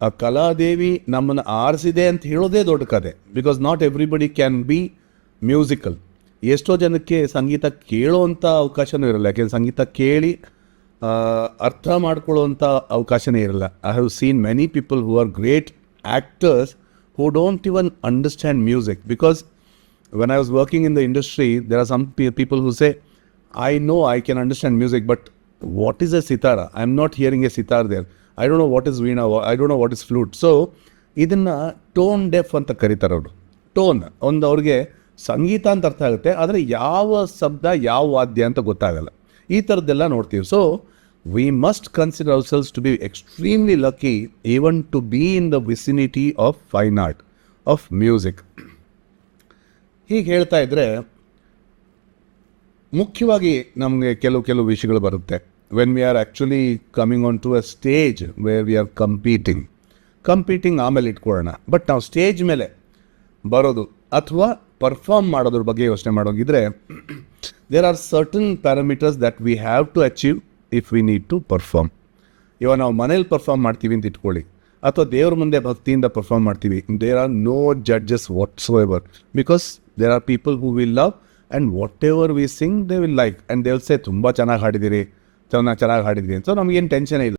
ಆ ಕಲಾದೇವಿ ನಮ್ಮನ್ನು ಆರಿಸಿದೆ ಅಂತ ಹೇಳೋದೇ ದೊಡ್ಡ ಕತೆ. Because not everybody can be musical. ಎಷ್ಟೋ ಜನಕ್ಕೆ ಸಂಗೀತ ಕೇಳೋವಂಥ ಅವಕಾಶನೂ ಇರಲ್ಲ, ಯಾಕೆಂದ್ರೆ ಸಂಗೀತ ಕೇಳಿ ಅರ್ಥ ಮಾಡ್ಕೊಳ್ಳೋವಂಥ ಅವಕಾಶನೇ ಇರಲ್ಲ. I have seen many people who are great actors who don't even understand music. Because when I was working in the industry, there are some people who say, I know I can understand music, but what is a sitara? I'm not hearing a sitar there. I don't know what is veena, I don't know what is flute. So, ಇದನ್ನು tone deaf ಅಂತ ಕರೀತಾರೆ ಅವರು. Tone ಒಂದು ಅವ್ರಿಗೆ ಸಂಗೀತ ಅಂತ ಅರ್ಥ ಆಗುತ್ತೆ, ಆದರೆ ಯಾವ ಶಬ್ದ ಯಾವ ವಾದ್ಯ ಅಂತ ಗೊತ್ತಾಗಲ್ಲ. ಈ ಥರದ್ದೆಲ್ಲ ನೋಡ್ತೀವಿ. So we must consider ourselves to be extremely lucky even to be in the vicinity of fine art, of music. ಹೀಗೆ ಹೇಳ್ತಾ ಇದ್ದರೆ ಮುಖ್ಯವಾಗಿ ನಮಗೆ ಕೆಲವು ವಿಷಯಗಳು ಬರುತ್ತೆ. When we are actually coming on to a stage where we are competing ಆಮೇಲೆ ಇಟ್ಕೊಳ್ಳೋಣ. ಬಟ್ ನಾವು ಸ್ಟೇಜ್ ಮೇಲೆ ಬರೋದು ಅಥವಾ ಪರ್ಫಾರ್ಮ್ ಮಾಡೋದ್ರ ಬಗ್ಗೆ ಯೋಚನೆ ಮಾಡೋಗಿದ್ರೆ, there are certain parameters that we have to achieve if we need to perform. ಇವಾಗ ನಾವು ಮನೇಲಿ ಪರ್ಫಾರ್ಮ್ ಮಾಡ್ತೀವಿ ಅಂತ ಇಟ್ಕೊಳ್ಳಿ, ಅಥವಾ ದೇವ್ರ ಮುಂದೆ ಭಕ್ತಿಯಿಂದ ಪರ್ಫಾರ್ಮ್ ಮಾಡ್ತೀವಿ. There are no judges whatsoever, because there are people who will love, and whatever we sing they will like, and they will say ತುಂಬ ಚೆನ್ನಾಗಿ ಹಾಡಿದ್ದೀರಿ ಅಂತ. ಸೊ ನಮಗೇನು ಟೆನ್ಷನ್ ಇಲ್ಲ.